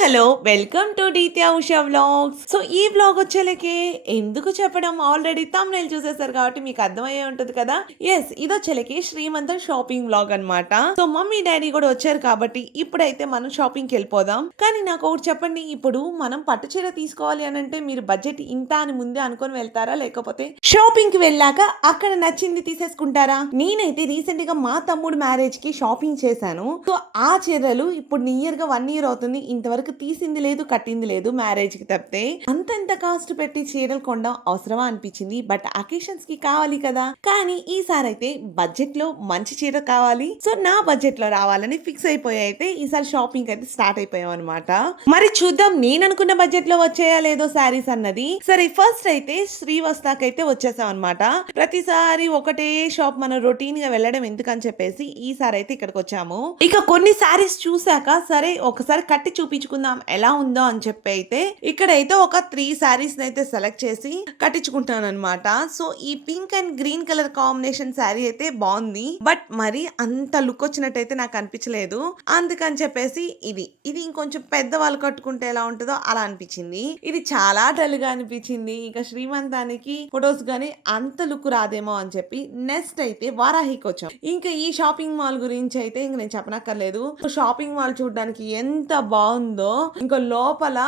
Hello welcome to Deethya Usha vlogs. So ఈ vlog వచ్చేలకి ఎందుకు చెప్పడం, ఆల్రెడీ తమ్నైల్ చూసేసారు కాబట్టి మీకు అర్థమయ్యే ఉంటుంది కదా. ఎస్, ఇది వచ్చేలకి శ్రీమంతం షాపింగ్ వ్లాగ్ అన్నమాట. సో మమ్మీ డాడీ కూడా వచ్చారు కాబట్టి ఇప్పుడైతే మనం షాపింగ్ కి వెళ్ళిపోదాం. కానీ నాకు ఒకటి చెప్పండి, ఇప్పుడు మనం పట్టు చీర తీసుకోవాలి అని అంటే మీరు బడ్జెట్ ఇంత అని ముందే అనుకొని వెళ్తారా, లేకపోతే షాపింగ్ కి వెళ్ళాక అక్కడ నచ్చింది తీసేసుకుంటారా? నేనైతే రీసెంట్ గా మా తమ్ముడు మ్యారేజ్ కి షాపింగ్ చేశాను. సో ఆ చీరలు ఇప్పుడు నియర్ గా 1 ఇయర్ అవుతుంది, ఇంతవరకు తీసింది లేదు, కట్టింది లేదు. మ్యారేజ్ కి తప్పితే అంత కాస్ట్ పెట్టి చీరలు కొనడం అవసరమా అనిపించింది. బట్ అకేషన్స్ కి కావాలి కదా. కానీ ఈసారి అయితే బడ్జెట్ లో మంచి చీర కావాలి, సో నా బడ్జెట్ లో రావాలని ఫిక్స్ అయిపోయి అయితే ఈసారి షాపింగ్ అయితే స్టార్ట్ అయిపోయాం అనమాట. మరి చూద్దాం నేను అనుకున్న బడ్జెట్ లో వచ్చాయా లేదో శారీస్ అన్నది. సరే, ఫస్ట్ అయితే శ్రీవస్తాకైతే వచ్చేసాం అనమాట. ప్రతిసారి ఒకటే షాప్ మనం రొటీన్ గా వెళ్ళడం ఎందుకని చెప్పేసి ఈసారి అయితే ఇక్కడికి వచ్చాము. ఇక కొన్ని శారీస్ చూసాక సరే ఒకసారి కట్టి చూపించుకుందాం ఎలా ఉందో అని చెప్పి అయితే ఇక్కడైతే ఒక 3 శారీస్ అయితే సెలెక్ట్ చేసి కట్టించుకుంటాను అనమాట. సో ఈ pink and green colour combination sari అయితే బాగుంది, బట్ మరి అంత లుక్ వచ్చినట్టయితే నాకు అనిపించలేదు. అందుకని చెప్పేసి ఇది ఇంకొంచెం పెద్ద వాళ్ళు కట్టుకుంటే ఎలా ఉంటుందో అలా అనిపించింది. ఇది చాలా డల్ గా అనిపించింది. ఇక శ్రీమంతానికి ఫొటోస్ గానీ అంత లుక్ రాదేమో అని చెప్పి నెక్స్ట్ అయితే వారాహికి వచ్చాం. ఇంకా ఈ షాపింగ్ మాల్ గురించి అయితే ఇంక నేను చెప్పనక్కర్లేదు. షాపింగ్ మాల్ చూడడానికి ఎంత బాగుందో. ఇంకా లోపల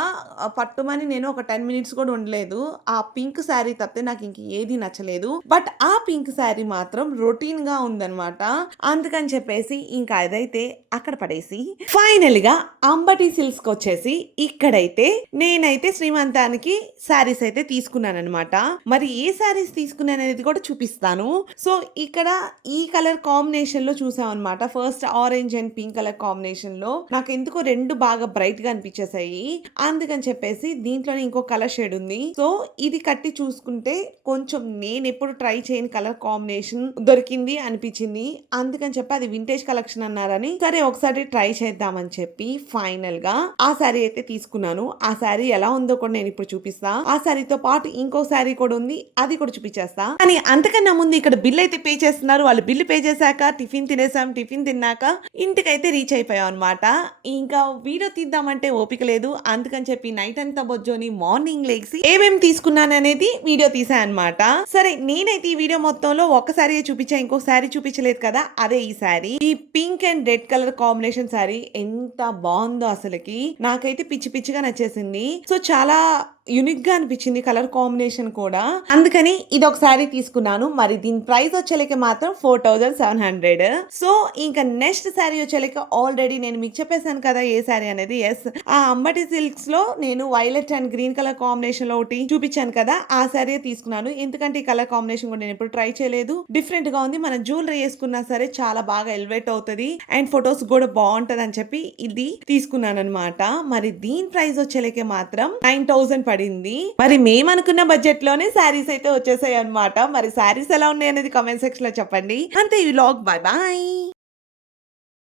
పట్టుమని నేను ఒక 10 మినిట్స్ కూడా ఉండలేదు. ఆ పింక్ శారీ తప్పితే నాకు ఇంక ఏది నచ్చలేదు. బట్ ఆ పింక్ శారీ మాత్రం రొటీన్ గా ఉందన్నమాట. అందుకని చెప్పేసి ఇంకా అదైతే అక్కడ పడేసి ఫైనల్ గా అంబటి సిల్క్స్ కి వచ్చేసి ఇక్కడైతే నేనైతే శ్రీమంతానికి శారీస్ అయితే తీసుకున్నాను అనమాట. మరి ఏ శారీస్ తీసుకున్నాను అనేది కూడా చూపిస్తాను. సో ఇక్కడ ఈ కలర్ కాంబినేషన్ లో చూసాం అనమాట. First orange and pink colour combination లో నాకు ఎందుకో రెండు బాగా బ్రైట్ గా అనిపించేసాయి. అందుకని చెప్పేసి దీంట్లోనే ఇంకో కలర్ షేడ్ ఉంది. సో ఇది కట్టి చూసుకుంటే కొంచెం నేను ఎప్పుడు ట్రై చేయని కలర్ కాంబినేషన్ దొరికింది అనిపించింది. అందుకని చెప్పి అది వింటేజ్ కలెక్షన్ అన్నారని సరే ఒకసారి ట్రై చేద్దామని చెప్పి ఫైనల్ గా ఆ శారీ అయితే తీసుకున్నాను. ఆ శారీ ఎలా ఉందో కూడా నేను ఇప్పుడు చూపిస్తా. ఆ శారీతో పాటు ఇంకో శారీ కూడా ఉంది, అది కూడా చూపించేస్తా. కానీ అంతకన్నా ముందు ఇక్కడ బిల్ అయితే పే చేస్తున్నారు. వాళ్ళు బిల్లు పే చేశాక టిఫిన్ తినేసాం. టిఫిన్ తిన్నాక ఇంటికైతే రీచ్ అయిపోయాం అనమాట. ఇంకా వీడియో తీద్దామంటే ఓపిక లేదు. అందుకని చెప్పి నైట్ అంతా బొజ్జోని మార్నింగ్ లేచి ఏమేమి తీసుకున్నాను అనేది వీడియో తీసా అనమాట. సరే, నేనైతే ఈ వీడియో మొత్తంలో ఒక శారీ చూపించా, ఇంకో శారీ చూపించలేదు కదా, అదే ఈ శారీ. ఈ pink and red colour combination sari ఎంత బాగుందో అసలుకి. నాకైతే పిచ్చి పిచ్చిగా నచ్చేసింది. సో చాలా యూనిక్ గా అనిపించింది కలర్ కాంబినేషన్ కూడా. అందుకని ఇది ఒక శారీ తీసుకున్నాను. మరి దీని ప్రైస్ వచ్చేలకి మాత్రం 4700. సో ఇంకా నెక్స్ట్ శారీ వచ్చేలకి ఆల్రెడీ నేను మీకు చెప్పేసాను కదా ఏ శారీ అనేది. ఎస్, ఆ అంబటి సిల్క్స్ లో నేను violet and green colour combination లో ఒకటి చూపించాను కదా, ఆ శారీ తీసుకున్నాను. ఎందుకంటే ఈ కలర్ కాంబినేషన్ కూడా నేను ఎప్పుడు ట్రై చేయలేదు. డిఫరెంట్ గా ఉంది. మనం జ్యువెలరీ వేసుకున్నా సరే చాలా బాగా ఎలివేట్ అవుతుంది అండ్ ఫొటోస్ కూడా బాగుంటది అని చెప్పి ఇది తీసుకున్నాను అనమాట. మరి దీని ప్రైస్ వచ్చేలకి మాత్రం 9000 పడింది. మరి మేము అనుకున్న బడ్జెట్ లోనే శారీస్ అయితే వచ్చేసాయి అనమాట. మరి శారీస్ ఎలా ఉన్నాయి అనేది కామెంట్ సెక్షన్ లో చెప్పండి. అంతే ఈ వ్లాగ్. Bye bye.